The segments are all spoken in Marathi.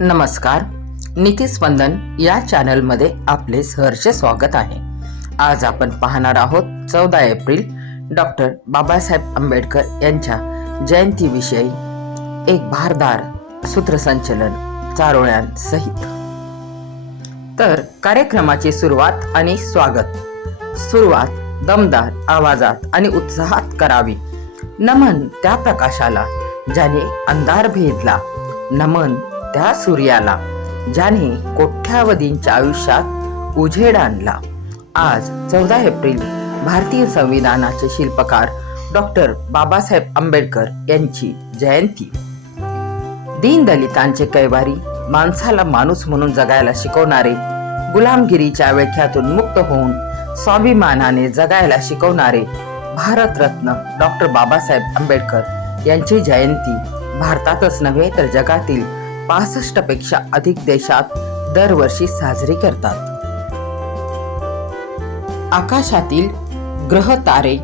नमस्कार. नीतिस्पंदन या चॅनलमध्ये आपले सहर्ष स्वागत आहे. आज आपण पाहणार आहोत 14 एप्रिल डॉक्टर बाबासाहेब आंबेडकर यांच्या जयंतीविषयी एक भारदार सूत्रसंचलन चारोळ्यांसहित. तर कार्यक्रमाची सुरुवात आणि सुरुवात दमदार आवाजात आणि उत्साहात करावी. नमन त्या प्रकाशाला ज्याने अंधार भेदला, नमन त्या सूर्याला ज्याने कोट्यावधींच्या आयुष्यात उजेड आणला. आज 14 एप्रिल भारतीय संविधानाचे शिल्पकार डॉक्टर बाबासाहेब आंबेडकर यांची जयंती. दीनदलितांचे कैवारी, माणसाला माणूस म्हणून जगायला शिकवणारे, गुलामगिरीच्या विळख्यातून मुक्त होऊन स्वाभिमानाने जगायला शिकवणारे भारतरत्न डॉक्टर बाबासाहेब आंबेडकर यांची जयंती भारतातच नव्हे तर जगातील 65 पेक्षा अधिक देशात दरवर्षी साजरी करतात. आकाशातील ग्रह तारे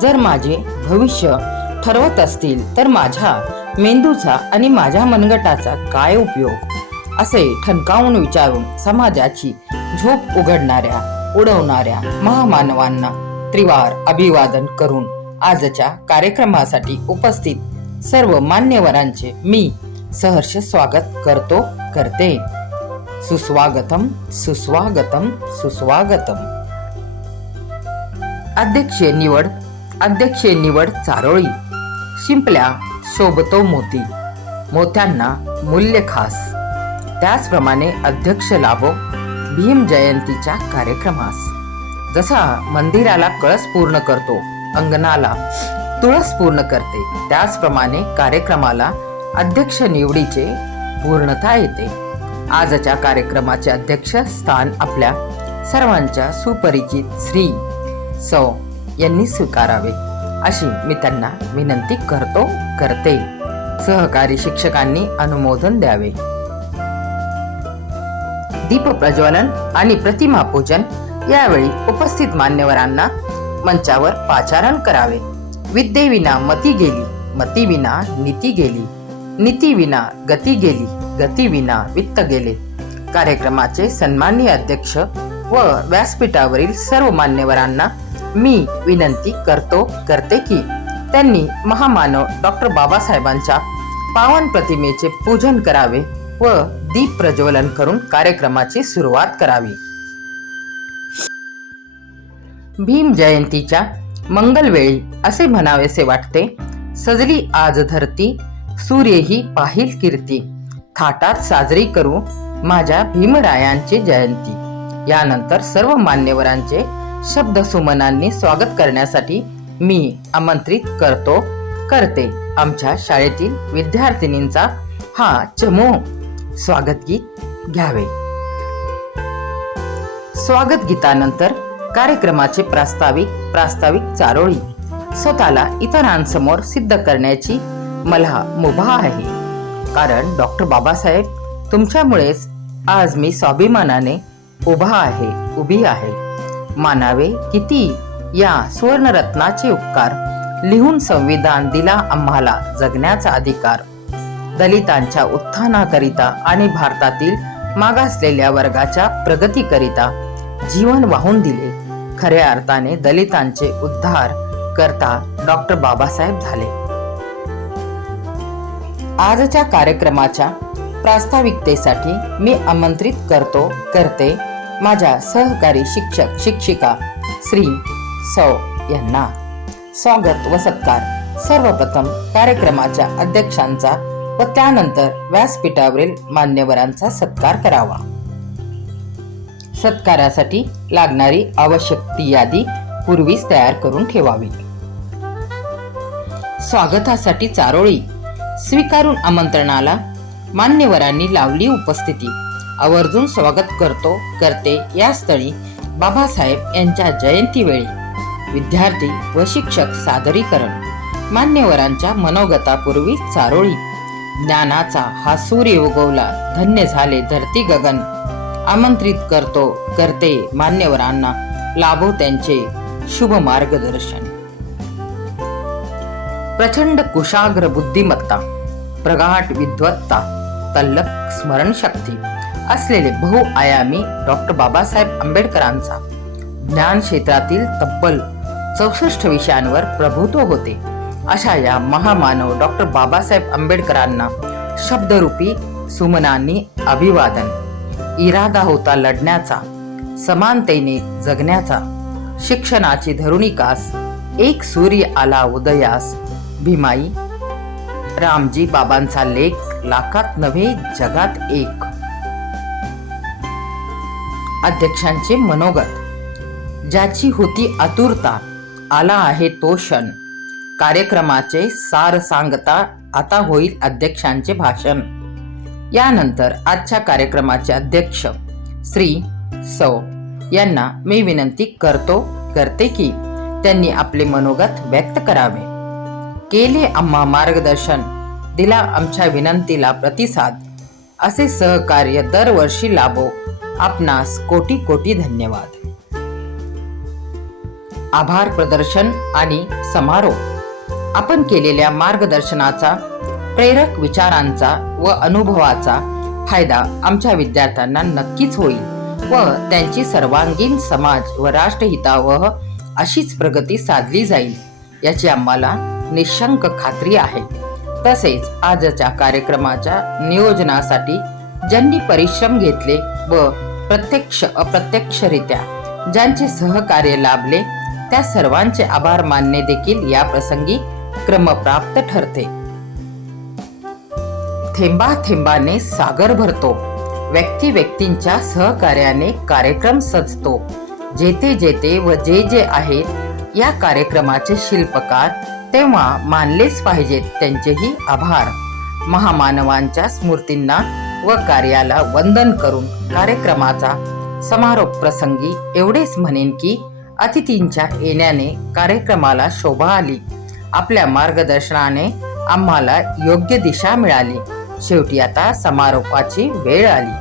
जर माझे भविष्य ठरवत असतील तर माझ्या मेंदूचा आणि माझ्या मनगटाचा काय उपयोग, असे ठणकावून विचारून समाजाची झोप उडवणाऱ्या महामानवांना त्रिवार अभिवादन करून आजच्या कार्यक्रमासाठी उपस्थित सर्व मान्यवरांचे मी सहर्ष स्वागत करते. सुस्वागतम सुस्वागतम सुस्वागतम. अध्यक्षीय निवड चारोळी. शिंपल्या शोभतो मोती, मोत्यांना मूल्य खास. त्याचप्रमाणे अध्यक्ष लाभो भीम जयंतीच्या कार्यक्रमास. जसा मंदिराला कळस पूर्ण करतो, अंगणाला तुळस पूर्ण करते, त्याचप्रमाणे कार्यक्रमाला अध्यक्ष निवडीचे पूर्णता येते. आजच्या कार्यक्रमाचे अध्यक्ष स्थान आपल्या सर्वांच्या सुपरिचित श्री सौ यांनी स्वीकारावे अशी मी त्यांना विनंती करते. सहकारी शिक्षकांनी अनुमोदन द्यावे. दीप प्रज्वलन आणि प्रतिमा पूजन यावेळी उपस्थित मान्यवरांना मंचावर पाचारण करावे. विद्येविना मती गेली, मतीविना नीती गेली, नीतीविना गती गेली, गतीविना वित्त गेले. कार्यक्रमाचे सन्माननीय अध्यक्ष व व्यासपीठावरील सर्व मान्यवरांना मी विनंती करते की त्यांनी महामानव डॉक्टर बाबासाहेबांच्या पावन प्रतिमेचे पूजन करावे व दीप प्रज्वलन करून कार्यक्रमाची सुरुवात करावी. भीम जयंतीच्या मंगलवेळी असे म्हणावेसे वाटते, सजली आज धरती, सूर्यही पाहिल कीर्ती, थाटात साजरी करू माझ्या भीमरायांची जयंती. यानंतर सर्व मान्यवरांचे शब्द सुमनांनी स्वागत करण्यासाठी मी आमंत्रित करते. आमच्या शाळेतील विद्यार्थिनींचा हा चमू स्वागत गीत घ्यावे. स्वागत गीतानंतर कार्यक्रमाचे प्रास्ताविक चारोळी. स्वतःला इतरांसमोर सिद्ध करण्याची मला मुभा आहे, कारण डॉक्टर बाबासाहेब तुमच्यामुळेच आज मी स्वाभिमानाने उभी आहे. मानावे किती या सुवर्णरत्नाचे उपकार, लिहून संविधान दिला आम्हाला जगण्याचा अधिकार. दलितांच्या उत्थानाकरिता आणि भारतातील मागासलेल्या वर्गाच्या प्रगतीकरिता जीवन वाहून दिले. खऱ्या अर्थाने दलितांचे उद्धार करता डॉक्टर बाबासाहेब झाले. आजच्या कार्यक्रमाच्या प्रास्ताविकतेसाठी मी आमंत्रित करते माझ्या सहकारी शिक्षक शिक्षिका श्री सौ यांना. स्वागत व सत्कार सर्वप्रथम कार्यक्रमाच्या अध्यक्षांचा व त्यानंतर व्यासपीठावरील मान्यवरांचा सत्कार करावा. सत्कारासाठी लागणारी आवश्यक ती यादी पूर्वीच तयार करून ठेवावी. स्वागतासाठी चारोळी. स्वीकारून आमंत्रणाला मान्यवरांनी लावली उपस्थिती. आवर्जून स्वागत करते या स्थळी बाबासाहेब यांच्या जयंतीवेळी विद्यार्थी व शिक्षक सादरीकरण. मान्यवरांच्या मनोगतापूर्वी चारोळी. ज्ञानाचा हा सूर्य उगवला, धन्य झाले धरती गगन. आमंत्रित करते मान्यवरांना, लाभो त्यांचे शुभ मार्गदर्शन. प्रचंड कुशाग्र बुद्धिमत्ता, प्रगाढ विद्वत्ता, तल्लख स्मरणशक्ती असलेले बहुआयामी डॉक्टर बाबासाहेब आंबेडकरांचा ज्ञान क्षेत्रातील तब्बल 64 विषयांवर प्रभुत्व होते. अशा या महामानव डॉक्टर बाबासाहेब आंबेडकरांना शब्दरूपी सुमनांनी अभिवादन. इरादा होता लढण्याचा, समानतेने जगण्याचा, शिक्षणाची धरुणिकास, एक सूर्य आला उदयास, भीमाई रामजी बाबांचा लेख, लाखात नव्हे जगात एक. अध्यक्षांचे मनोगत. ज्याची होती आतुरता, आला आहे तो क्षण. कार्यक्रमाचे सार सांगता आता होईल अध्यक्षांचे भाषण. यानंतर आजच्या कार्यक्रमाचे अध्यक्ष श्री सौ यांना मी विनंती करते की त्यांनी आपले मनोगत व्यक्त करावे. केले आम्हा मार्गदर्शन, दिला आमच्या विनंतीला प्रतिसाद, असे सहकार्य दरवर्षी लाभो. आपणास कोटी कोटी धन्यवाद. आभार प्रदर्शन आणि समारोप. आपण केलेल्या मार्गदर्शनाचा, प्रेरक विचारांचा व अनुभवाचा फायदा आमच्या विद्यार्थ्यांना नक्कीच होईल व त्यांची सर्वांगीण समाज व राष्ट्रहितावह अशीच प्रगती साधली जाईल याची आम्हाला निशंक खात्री आहे. तसेच आजच्या कार्यक्रमाच्या नियोजनासाठी ज्यांनी परिश्रम घेतले व प्रत्यक्ष अप्रत्यक्षरित्या ज्यांचे सहकार्य लाभले त्या सर्वांचे आभार मानणे देखील या प्रसंगी क्रमप्राप्त ठरते. थेंबा थेंबाने सागर भरतो, व्यक्ती व्यक्तींच्या सहकार्याने कार्यक्रम सजतो. जेथे जेथे व जे जे आहेत या कार्यक्रमाचे शिल्पकार तेव्हा मानलेच पाहिजेत त्यांचेही आभार. महामानवांच्या स्मृतींना व कार्याला वंदन करून कार्यक्रमाचा समारोप प्रसंगी एवढेच म्हणेन की अतिथींच्या येण्याने कार्यक्रमाला शोभा आली. आपल्या मार्गदर्शनाने आम्हाला योग्य दिशा मिळाली. शेवटी आता समारोपाची वेळ आली.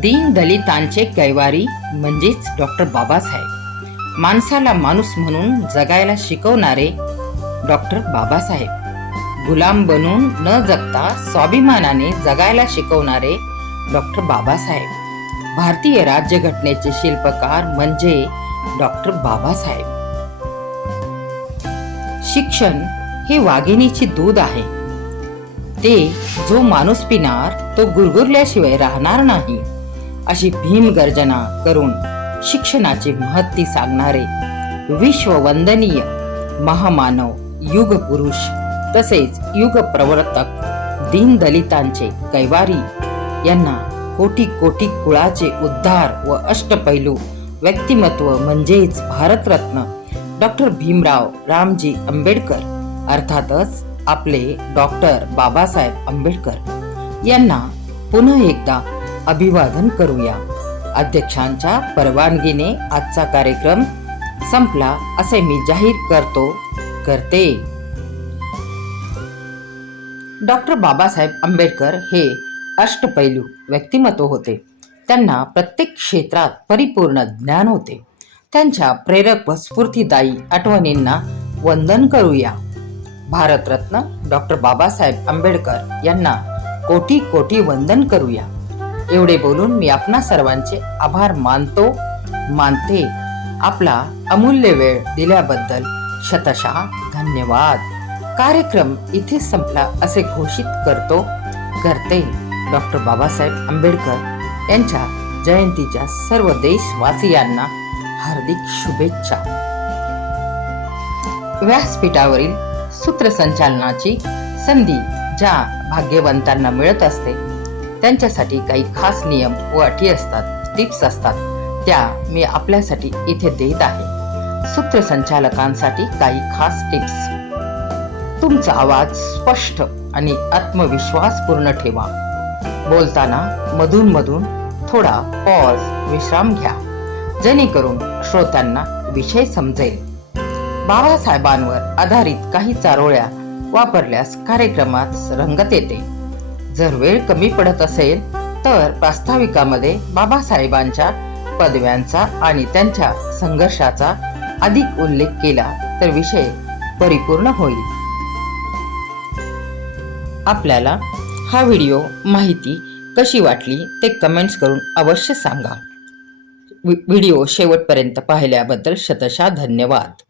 दीन दलितांचे कैवारी म्हणजेच डॉक्टर बाबासाहेब, माणसाला माणूस म्हणून जगायला शिकवणारे डॉक्टर बाबासाहेब, गुलाम बनून न जगता स्वाभिमानाने जगायला शिकवणारे डॉक्टर बाबासाहेब, भारतीय राज्यघटनेचे शिल्पकार म्हणजे डॉक्टर बाबासाहेब. शिक्षण हे वाघिणीची दूध आहे. ते जो माणूस पिणार तो गुरगुरल्याशिवाय राहणार नाही, अशी भीम गर्जना करून शिक्षणाची महत्ती सांगणारे विश्ववंदनीय महामानव, युग पुरुष तसेच युग प्रवर्तक दीन दलितांचे कैवारी यांना कोटी कोटी कुळाचे उद्धार व अष्टपैलू व्यक्तिमत्व म्हणजेच भारतरत्न डॉक्टर भीमराव रामजी आंबेडकर, अर्थातच आपले डॉक्टर बाबासाहेब आंबेडकर यांना पुन्हा एकदा अभिवादन करूया. अध्यक्षांच्या परवानगीने आजचा कार्यक्रम संपला असे मी जाहीर करते. डॉक्टर बाबासाहेब आंबेडकर हे अष्टपैलू व्यक्तिमत्व होते. त्यांना प्रत्येक क्षेत्रात परिपूर्ण ज्ञान होते. त्यांच्या प्रेरक व स्फूर्तिदायी आठवणींना वंदन करूया. भारतरत्न डॉक्टर बाबासाहेब आंबेडकर यांना कोटी कोटी वंदन करूया. एवढे बोलून मी आपणा सर्वांचे आभार मानते. आपला अमूल्य वेळ दिल्याबद्दल शतशः धन्यवाद. कार्यक्रम इथे संपला असे घोषित करते. डॉक्टर बाबासाहेब आंबेडकर यांच्या जयंतीच्या सर्व देशवासियांना हार्दिक शुभेच्छा. व्यासपीठावरील सूत्रसंचालनाची संधी ज्या भाग्यवंतांना मिळत असते त्यांच्यासाठी काही खास नियम व अटी असतात, टिप्स असतात, त्या मी आपल्यासाठी इथे देत आहे. सूत्रसंचालकांसाठी काही खास टिप्स. तुमचा आवाज स्पष्ट आणि आत्मविश्वासपूर्ण ठेवा. बोलताना मधून मधून थोडा पॉज, विश्राम घ्या, जेणेकरून श्रोत्यांना विषय समजेल. बाबासाहेबांवर आधारित काही चारोळ्या वापरल्यास कार्यक्रमात रंगत येते. जर वेळ कमी पडत असेल तर प्रास्ताविकामध्ये बाबासाहेबांच्या पदव्यांचा आणि त्यांच्या संघर्षाचा अधिक उल्लेख केला तर विषय परिपूर्ण होईल. आपल्याला हा व्हिडिओ माहिती कशी वाटली ते कमेंट्स करून अवश्य सांगा. व्हिडिओ शेवटपर्यंत पाहिल्याबद्दल शतशः धन्यवाद.